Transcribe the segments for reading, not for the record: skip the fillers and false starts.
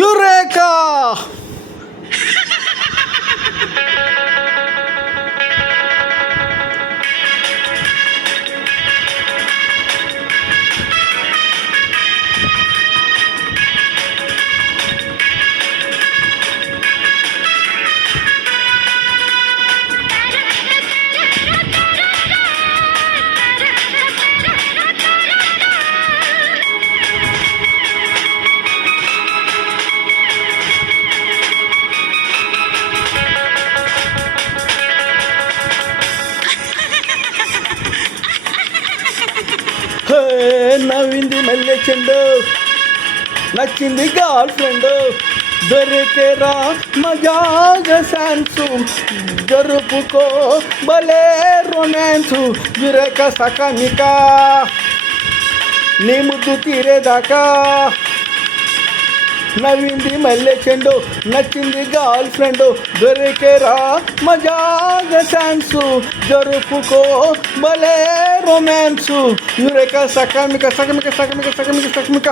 Eureka! నవ్వింది మల్లె చెండు, నచ్చింది గర్ల్ ఫ్రెండ్, దొరికేరా మజాగా ఛాన్సు, జరుపుకో భలే రొమాన్సు, యురేకా సకామికా నీ ముద్దు తీరేదాకా. నవ్వింది మల్లె చెండు, నచ్చింది గర్ల్ ఫ్రెండ్, దొరికేరా మజాగా ఛాన్సు, జరుపుకో భలే రొమాన్సు, యురేకా సకామిక సకామిక సకామిక సకామిక సకామిక.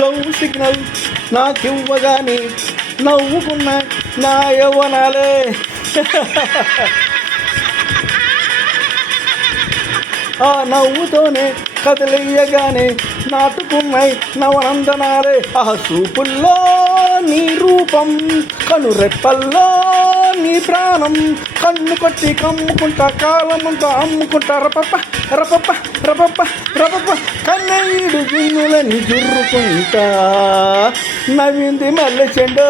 లవ్ సిగ్నల్ నాకివ్వగానే నవ్వుకున్న నా యవ్వనాలే, ఆ నవ్వుతోనే కదలయ్యగానే నాటుకున్నాయి నవనందనాలే. ఆ చూపుల్లో నీ రూపం, కనురెప్పల్లో నీ ప్రాణం, కన్ను కొట్టి కమ్ముకుంటా కాలమంతా అమ్ముకుంటా, రపప్ప రపప్ప రపప్ప రపప్ప కన్నయ్యుడు గిన్నెలని జుర్రుకుంటా. నవ్వింది మల్లె చెండు,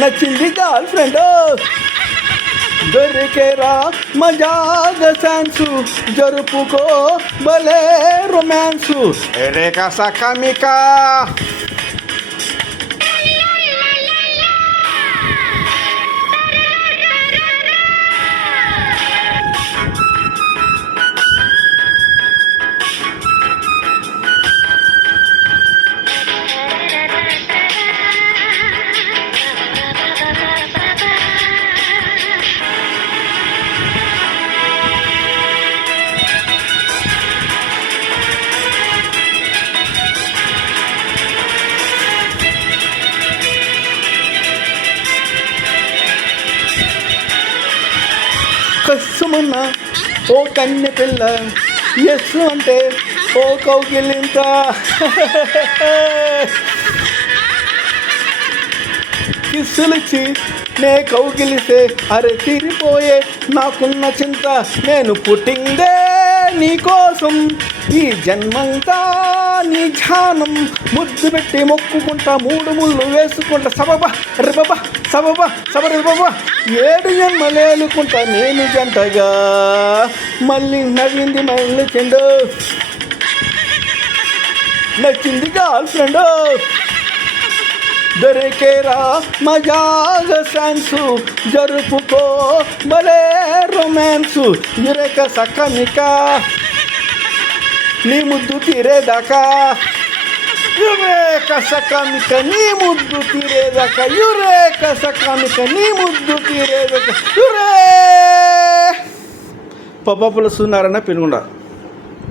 నచ్చింది గర్ల్ ఫ్రెండ్, దొరికేరా మజాగా ఛాన్సు, జరుపుకో భలే రొమాన్సు, యురేకా సకామికా. కస్సుమన్న ఓ కన్నె పిల్ల, ఎస్ అంటే ఓ కౌగిలింత, కిస్సులిచ్చి నే కౌగిలిసే అరే తీరిపోయే నాకున్న చింత, నేను పుట్టిందే నీకోసం ఈ జన్మంతా నీ ధ్యానం, ముద్దు పెట్టి మొక్కుకుంటా మూడు ముళ్ళు వేసుకుంటా, సబబ రిబబ సబబ సబరి బాబా 7 జన్మలేలుకుంటా నేను జంటగా. మళ్ళీ నవ్వింది మళ్ళీ చెండు, నచ్చింది గర్ల్ ఫ్రెండ్, దొరికేరా మజాగా ఛాన్సు, జరుపుకో భలే రొమాన్సు, యురేకా సకామికా నీ ముద్దు తీరేదాకా. యురేకా సకామిక నీ ముద్దు తీరేదాకా, యురేకా సకామిక నీ ముద్దు తీరేదాకా. యురే పప్పాపుల సూర్యనారాయణ పెనుగొండ.